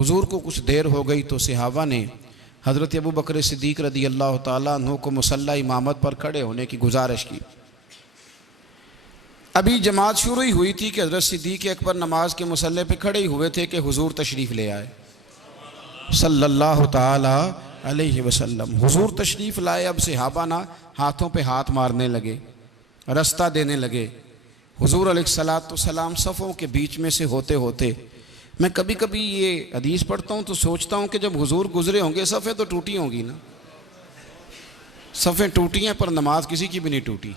हुजूर को कुछ देर हो गई तो सहाबा ने हज़रत अबू बकर सिद्दीक़ रदी अल्लाह ताला अन्हु को मुसल्ला इमामत पर खड़े होने की गुजारिश की। अभी जमात शुरू ही हुई थी कि हज़रत सिद्दीक़ अकबर नमाज के मुसल्ले पे खड़े ही हुए थे कि हुजूर तशरीफ़ ले आए सल्लल्लाहु ताला अलैहि वसल्लम। हुजूर तशरीफ़ लाए। अब सहाबा ना हाथों पे हाथ मारने लगे, रास्ता देने लगे। हुजूर अलैहिस्सलाम सफ़ों के बीच में से होते होते, मैं कभी कभी ये हदीस पढ़ता हूँ तो सोचता हूँ कि जब हुजूर गुजरे होंगे सफ़ें तो टूटी होंगी ना। सफ़ें टूटी हैं पर नमाज किसी की भी नहीं टूटी।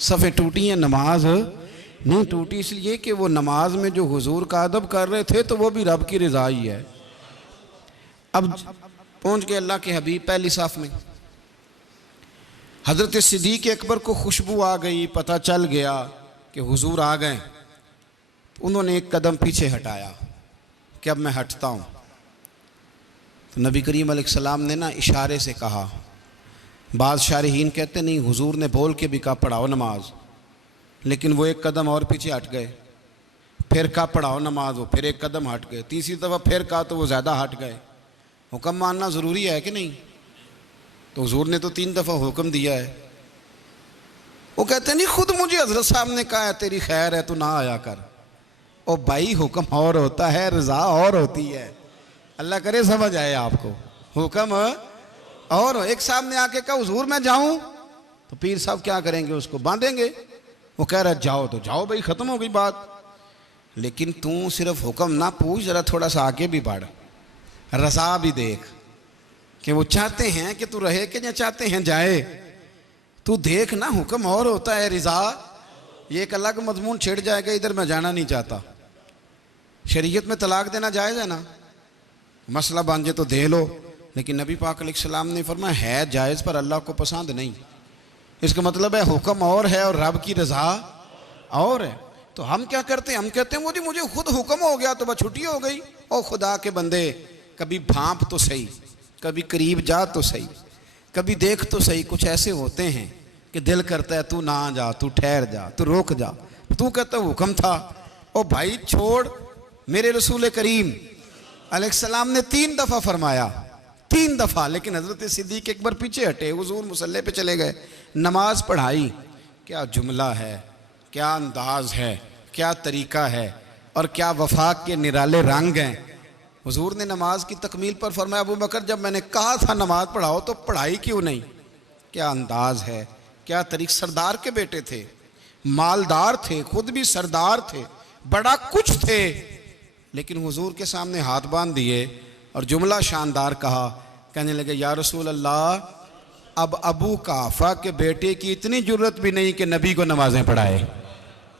सफ़ें टूटी हैं, नमाज नहीं टूटी, इसलिए कि वो नमाज में जो हुजूर का अदब कर रहे थे तो वो भी रब की रज़ा ही है। अब पहुँच गए अल्लाह के हबीब पहली साफ में। हज़रत सिद्दीक़ अकबर को खुशबू आ गई, पता चल गया कि हुजूर आ गए। उन्होंने एक कदम पीछे हटाया कि अब मैं हटता हूँ। तो नबी करीम अलैहिस्सलाम ने ना इशारे से कहा। बाज़ शारहीन कहते नहीं, हुजूर ने बोल के भी कहा पढ़ाओ नमाज, लेकिन वो एक कदम और पीछे हट गए। फिर कहा पढ़ाओ नमाज, वो फिर एक कदम हट गए। तीसरी दफ़ा फिर कहा तो वो ज़्यादा हट गए। हुक्म मानना ज़रूरी है कि नहीं? तो हुजूर ने तो 3 दफ़ा हुक्म दिया है। वो कहते नहीं, खुद मुझे हज़रत साहब ने कहा है तेरी खैर है तो ना आया कर। ओ भाई, हुक्म और होता है, रज़ा और होती है। अल्लाह करे समझ आए आपको। हुक्म और एक साहब ने आके कहा हुजूर मैं जाऊं, तो पीर साहब क्या करेंगे? उसको बांधेंगे। वो कह रहा जाओ तो जाओ भाई, ख़त्म हो गई बात। लेकिन तू सिर्फ हुक्म ना पूछ, जरा थोड़ा सा आगे भी बढ़, रज़ा भी देख कि वो चाहते हैं कि तू रहे कि या चाहते हैं जाए। तू देख ना, हुक्म और होता है, रज़ा ये एक अलग मजमून छिड़ जाएगा। इधर मैं जाना नहीं चाहता। शरीयत में तलाक देना जायज़ है ना? मसला बांझे तो दे लो, लेकिन नबी पाक अलैहिस्सलाम ने फरमाया है जायज़ पर अल्लाह को पसंद नहीं। इसका मतलब है हुक्म और है और रब की रज़ा और है। तो हम क्या करते हैं? हम कहते हैं वो जी मुझे खुद हुक्म हो गया तो बस छुट्टी हो गई। ओ खुदा के बंदे, कभी भांप तो सही, कभी करीब जा तो सही, कभी देख तो सही। कुछ ऐसे होते हैं कि दिल करता है तू ना जा, तू ठहर जा, तू रुक जा। तू कहता हुक्म था। ओ भाई छोड़, मेरे रसूल करीम अलैहिस्सलाम ने 3 दफ़ा फरमाया, 3 दफ़ा। लेकिन हज़रत सिद्दीक़ अकबर पीछे हटे, हुजूर मुसल्ले पे चले गए, नमाज पढ़ाई। क्या जुमला है, क्या अंदाज है, क्या तरीका है और क्या वफाक के निराले रंग हैं। हुजूर ने नमाज की तकमील पर फरमाया अबू बकर जब मैंने कहा था नमाज पढ़ाओ तो पढ़ाई क्यों नहीं? क्या अंदाज है, क्या तरीका। सरदार के बेटे थे, मालदार थे, खुद भी सरदार थे, बड़ा कुछ थे, लेकिन हुजूर के सामने हाथ बांध दिए और जुमला शानदार कहा। कहने लगे या रसूल अल्लाह, अब अबू काफा के बेटे की इतनी जुर्रत भी नहीं कि नबी को नमाजें पढ़ाए।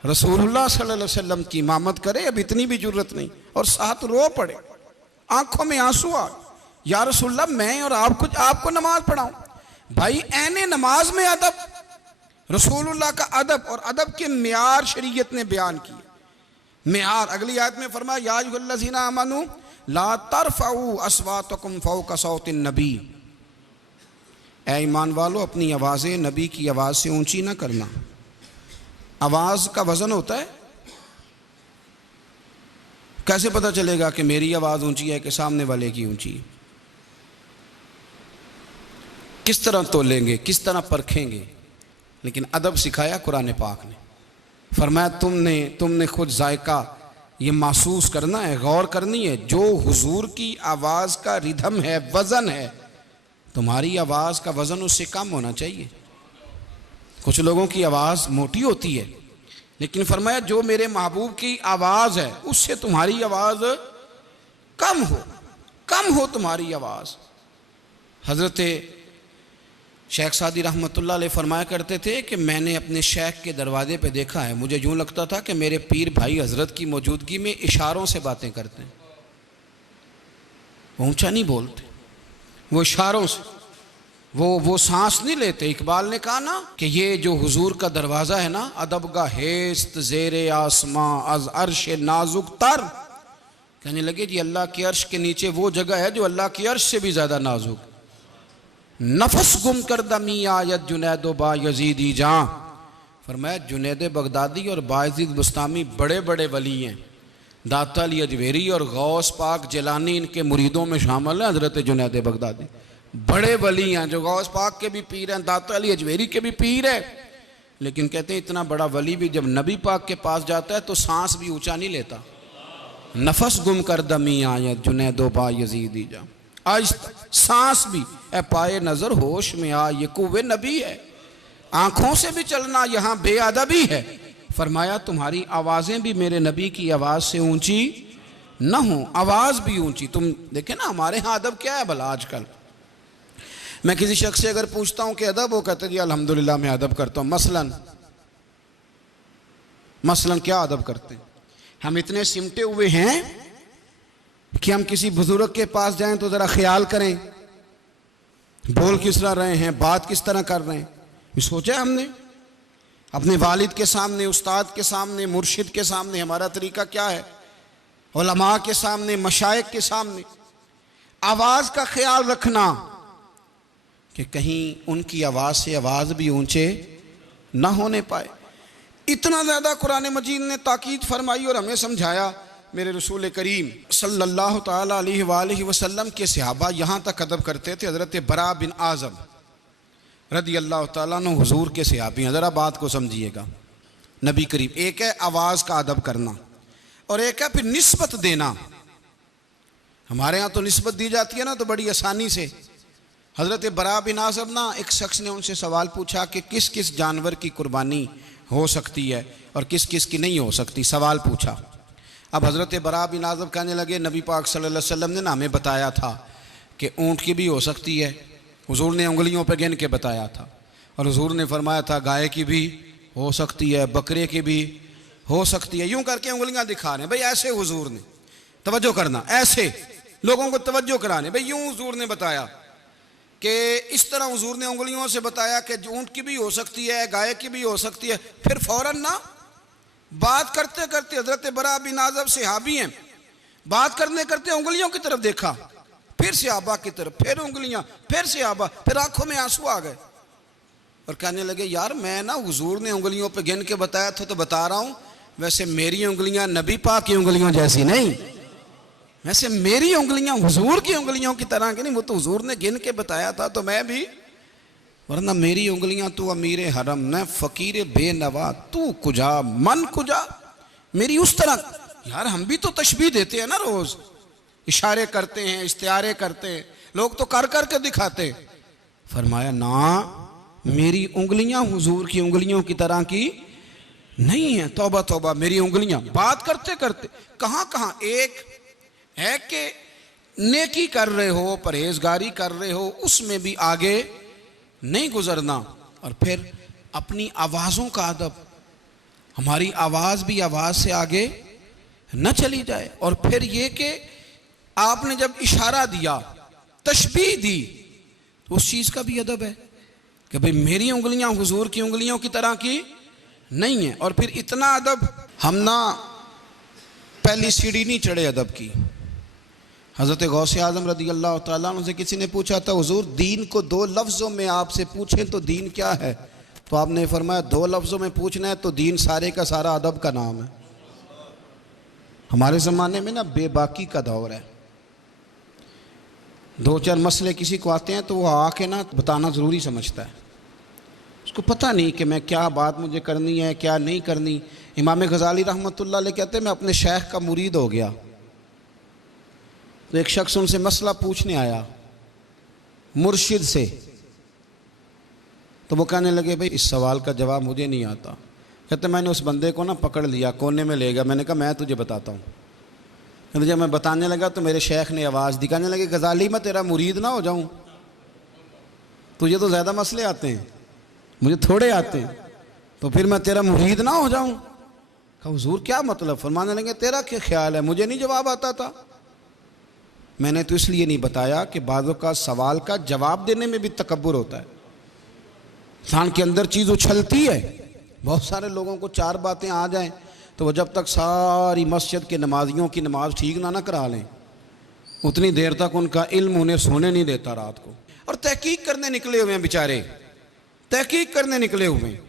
रसूलुल्लाह सल्लल्लाहु अलैहि वसल्लम की इमामत करे, अब इतनी भी जुर्रत नहीं। और साथ रो पड़े, आंखों में आंसू आ। या रसूलल्लाह मैं और आपको नमाज पढ़ाऊं। भाई ऐने नमाज में अदब, रसूलुल्लाह का अदब और अदब के मियार शरीयत ने बयान किए। मियार अगली आयत में फरमाया या अय्युहल्लज़ीना आमनू ला तरफ़ऊ अस्वातकुम फ़ौक़ सौतिन नबी। ऐ ईमान वालो, अपनी आवाज़ें नबी की आवाज़ से ऊंची ना करना। आवाज़ का वज़न होता है। कैसे पता चलेगा कि मेरी आवाज़ ऊंची है कि सामने वाले की ऊंची है? किस तरह तोलेंगे, किस तरह परखेंगे? लेकिन अदब सिखाया कुरान पाक ने। फरमाया तुमने खुद जायका ये महसूस करना है, गौर करनी है। जो हुजूर की आवाज़ का रिदम है, वज़न है, तुम्हारी आवाज़ का वज़न उससे कम होना चाहिए। कुछ लोगों की आवाज़ मोटी होती है, लेकिन फरमाया जो मेरे महबूब की आवाज़ है उससे तुम्हारी आवाज़ कम हो तुम्हारी आवाज़। हज़रत शेख सादी रहमतुल्लाह अलैह फरमाया करते थे कि मैंने अपने शेख के दरवाजे पे देखा है, मुझे यूँ लगता था कि मेरे पीर भाई हज़रत की मौजूदगी में इशारों से बातें करते हैं। ऊंचा नहीं बोलते, वो इशारों से, वो सांस नहीं लेते। इकबाल ने कहा ना कि ये जो हुजूर का दरवाज़ा है ना, अदब का हेस्त ज़ेरे आसमां अज अर्श नाजुक तर। कहने लगे जी अल्लाह के अर्श के नीचे वो जगह है जो अल्लाह के अर्श से भी ज़्यादा नाजुक। नफस गुम कर दमी आयत जुनैद बा यजीदी जां। फरमाया जुनैद बगदादी और बायजीद बुस्तामी बड़े बड़े वली हैं, दाता अली अजवेरी और गौस पाक जिलानी इनके मुरीदों में शामिल हैं। हज़रत जुनैद बगदादी बड़े वली हैं, जो गौस पाक के भी पीर हैं, दाता अली अजवेरी के भी पीर है। लेकिन कहते हैं इतना बड़ा वली भी जब नबी पाक के पास जाता है तो सांस भी ऊंचा नहीं लेता। नफस गुम कर दमी आयत जुनैदो बा यजीदी जा, आज सांस भी ए पाए नजर होश में आ, ये कुव्वे नबी है। आंखों से भी चलना यहाँ बेअदबी है। फरमाया तुम्हारी आवाज़ें भी मेरे नबी की आवाज़ से ऊंची न हो, आवाज़ भी ऊंची। तुम देखे ना हमारे यहाँ अदब क्या है भला आजकल। मैं किसी शख्स से अगर पूछता हूँ कि अदब, वो कहते जी अल्हम्दुलिल्लाह मैं अदब करता हूँ। मसलन क्या अदब करते हैं? हम इतने सिमटे हुए हैं कि हम किसी बुजुर्ग के पास जाएं तो ज़रा ख्याल करें बोल किस तरह रहे हैं, बात किस तरह कर रहे हैं। ये सोचा है हमने? अपने वालिद के सामने, उस्ताद के सामने, मुर्शिद के सामने हमारा तरीका क्या है? उलमा के सामने, मशाइख के सामने आवाज़ का ख्याल रखना कि कहीं उनकी आवाज़ से आवाज़ भी ऊंचे ना होने पाए। इतना ज़्यादा कुरान मजीद ने ताकीद फरमाई और हमें समझाया। मेरे रसूल करीम सल्लल्लाहु ताला अलैहि वसल्लम के सहाबा यहाँ तक अदब करते थे। हज़रत बरा बिन आज़म रदी अल्लाह ताला अन्हु हुजूर के सहाबी हैं। ज़रा बात को समझिएगा। नबी करीम, एक है आवाज़ का अदब करना और एक है फिर निस्बत देना। हमारे यहाँ तो निस्बत दी जाती है ना तो बड़ी आसानी से। हज़रत बरा बिन आज़म ना, एक शख्स ने उनसे सवाल पूछा कि किस किस जानवर की कुर्बानी हो सकती है और किस किस की नहीं हो सकती। सवाल पूछा। अब हज़रत बरा बिन आज़म कहने लगे नबी पाक सल्लल्लाहु अलैहि वसल्लम ने ना हमें बताया था कि ऊँट की भी हो सकती है। हुजूर ने उंगलियों पे गिन के बताया था। और हुजूर ने फरमाया था गाय की भी हो सकती है, बकरे की भी हो सकती है। यूं करके उंगलियां दिखा रहे हैं भाई, ऐसे हुजूर ने, तवज्जो करना, ऐसे लोगों को तवज्जो कराने भाई, यूं हुजूर ने बताया कि इस तरह हुजूर ने उंगलियों से बताया कि ऊँट की भी हो सकती है, गाय की भी हो सकती है। फिर फौरन ना बात करते करते हज़रत बरा बिन आज़म सहाबी हैं, बात करने करते उंगलियों की तरफ देखा, फिर सहाबा की तरफ, फिर उंगलियां, फिर सहाबा, फिर आंखों में आंसू आ गए और कहने लगे यार मैं ना हुजूर ने उंगलियों पे गिन के बताया था तो बता रहा हूं, वैसे मेरी उंगलियां नबी पाक की उंगलियों जैसी नहीं, वैसे मेरी उंगलियां हुजूर की उंगलियों की तरह की नहीं। वो तो हुजूर ने गिन के बताया था तो मैं भी, वरना मेरी उंगलियां तू अमीर हरम न फकीर बेनवा तू कुजा मन कुजा, मेरी उस तरह। यार हम भी तो तशबीह देते हैं ना, रोज इशारे करते हैं, इस्तियारे करते हैं, लोग तो कर कर के दिखाते। फरमाया ना, मेरी उंगलियां हुजूर की उंगलियों की तरह की नहीं है। तौबा तौबा, मेरी उंगलियां बात करते करते कहां कहां। एक है कि नेकी कर रहे हो, परहेजगारी कर रहे हो, उसमें भी आगे नहीं गुजरना। और फिर अपनी आवाज़ों का अदब, हमारी आवाज़ भी आवाज़ से आगे न चली जाए। और फिर ये कि आपने जब इशारा दिया, तशबीह दी, तो उस चीज़ का भी अदब है कि भाई मेरी उंगलियां हुजूर की उंगलियों की तरह की नहीं है। और फिर इतना अदब, हम ना पहली सीढ़ी नहीं चढ़े अदब की। हज़रत गौस आज़म रदी अल्लाह तआला अन्हु से किसी ने पूछा था हुजूर दीन को दो लफ्ज़ों में आपसे पूछें तो दीन क्या है? तो आपने फरमाया दो लफ्ज़ों में पूछना है तो दीन सारे का सारा अदब का नाम है। हमारे ज़माने में ना बेबाकी का दौर है। दो चार मसले किसी को आते हैं तो वो आके ना बताना ज़रूरी समझता है। उसको पता नहीं कि मैं क्या बात मुझे करनी है, क्या नहीं करनी। इमाम गज़ाली रहमतुल्लाह अलैह कहते हैं मैं अपने शेख का मुरीद हो गया। तो एक शख्स उनसे मसला पूछने आया मुर्शिद से, तो वो कहने लगे भाई इस सवाल का जवाब मुझे नहीं आता। कहते मैंने उस बंदे को ना पकड़ लिया, कोने में ले गया। मैंने कहा मैं तुझे बताता हूँ। कहते जब मैं बताने लगा तो मेरे शेख ने आवाज़ दी, कहने लगे गज़ाली मैं तेरा मुरीद ना हो जाऊँ? तुझे तो ज़्यादा मसले आते हैं, मुझे थोड़े आते हैं, तो फिर मैं तेरा मुरीद ना हो जाऊँ? कहा हुजूर क्या मतलब? फरमाने लगे तेरा क्या ख्याल है, मुझे नहीं जवाब आता था। मैंने तो इसलिए नहीं बताया कि बाज़ों का सवाल का जवाब देने में भी तकब्बुर होता है, इंसान के अंदर चीज़ उछलती है। बहुत सारे लोगों को चार बातें आ जाएं तो वो जब तक सारी मस्जिद के नमाजियों की नमाज ठीक ना करा लें उतनी देर तक उनका इल्म उन्हें सोने नहीं देता रात को। और तहकीक करने निकले हुए हैं बेचारे, तहकीक करने निकले हुए हैं।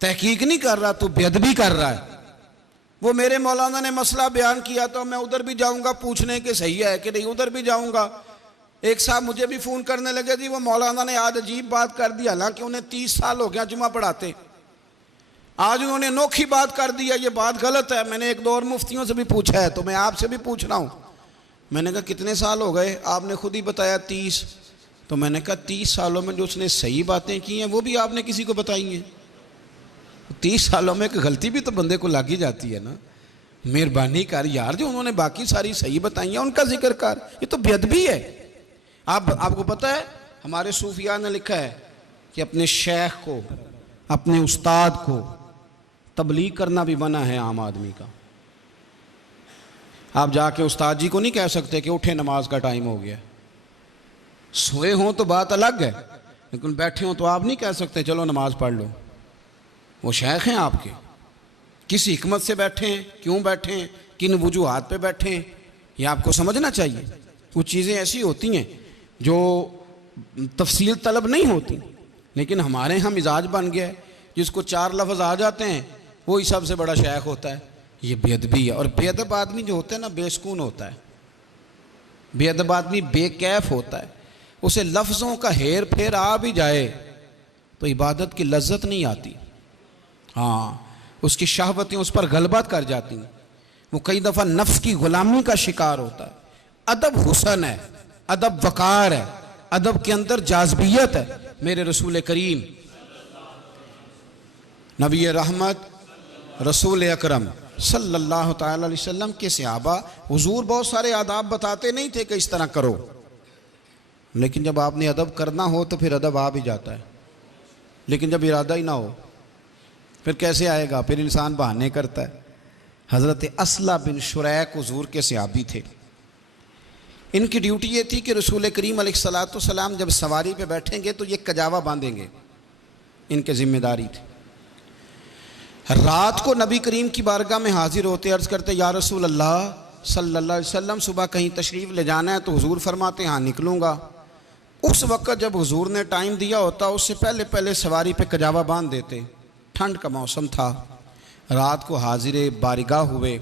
तहकीक नहीं कर रहा तो बेअदबी कर रहा है। वो मेरे मौलाना ने मसला बयान किया तो मैं उधर भी जाऊंगा पूछने के सही है कि नहीं, उधर भी जाऊंगा। एक साहब मुझे भी फ़ोन करने लगे जी वो मौलाना ने आज अजीब बात कर दी, हालांकि उन्हें 30 साल हो गया जुमा पढ़ाते, आज उन्होंने अनोखी बात कर दी है, ये बात गलत है। मैंने एक दो और मुफ्तियों से भी पूछा है, तो मैं आपसे भी पूछ रहा हूँ। मैंने कहा कितने साल हो गए? आपने खुद ही बताया 30। तो मैंने कहा 30 सालों में जो उसने सही बातें की हैं वो भी आपने किसी को बताई हैं? 30 सालों में एक गलती भी तो बंदे को लग ही जाती है ना। मेहरबानी कर यार, जो उन्होंने बाकी सारी सही बताई हैं उनका जिक्र कर, ये तो बेअदबी है। आपको पता है हमारे सूफिया ने लिखा है कि अपने शेख को, अपने उस्ताद को तबलीग करना भी मना है आम आदमी का। आप जाके उस्ताद जी को नहीं कह सकते कि उठे नमाज का टाइम हो गया। सोए हों तो बात अलग है, लेकिन बैठे हों तो आप नहीं कह सकते चलो नमाज पढ़ लो। वो शेख हैं आपके, किस हिकमत से बैठे हैं, क्यों बैठे हैं, किन वजूहात पे बैठे हैं, ये आपको समझना चाहिए। कुछ चीज़ें ऐसी होती हैं जो तफसील तलब नहीं होती, लेकिन हमारे यहाँ मिजाज बन गया है जिसको 4 लफ्ज़ आ जाते हैं वही सबसे बड़ा शेख होता है। ये बेअदबी है। और बेअदब आदमी जो होता है ना बेसुकून होता है। बेअदब आदमी बेकैफ होता है। उसे लफ्ज़ों का हेर फेर आ भी जाए तो इबादत की लज्जत नहीं आती। हाँ, उसकी शहवतें उस पर गलबा कर जाती हैं। वो कई दफ़ा नफ्स की गुलामी का शिकार होता है। अदब हुसन है, अदब वकार है, अदब के अंदर जाज़बियत है। मेरे रसूल करीम नबी रहमत रसूल अकरम सल्लल्लाहु तआला अलैहि वसल्लम के सहाबा, हुजूर बहुत सारे आदाब बताते नहीं थे कि इस तरह करो, लेकिन जब आपने अदब करना हो तो फिर अदब आ भी जाता है। लेकिन जब इरादा ही ना हो फिर कैसे आएगा? फिर इंसान बहाने करता है। हज़रत असला बिन शुरैक हुजूर के सहाबी थे। इनकी ड्यूटी ये थी कि रसूल करीम अलैहिस्सलाम जब सवारी पे बैठेंगे तो ये कजावा बांधेंगे, इनके जिम्मेदारी थी। रात को नबी करीम की बारगाह में हाजिर होते अर्ज़ करते या रसूल अल्लाह सल्लल्लाहु अलैहि वसल्लम सुबह कहीं तशरीफ़ ले जाना है, तो हुजूर फरमाते हाँ निकलूँगा। उस वक़्त जब हुजूर ने टाइम दिया होता उससे पहले पहले सवारी पे कजावा बांध देते। ठंड का मौसम था, रात को हाजिर बारगाह हुए।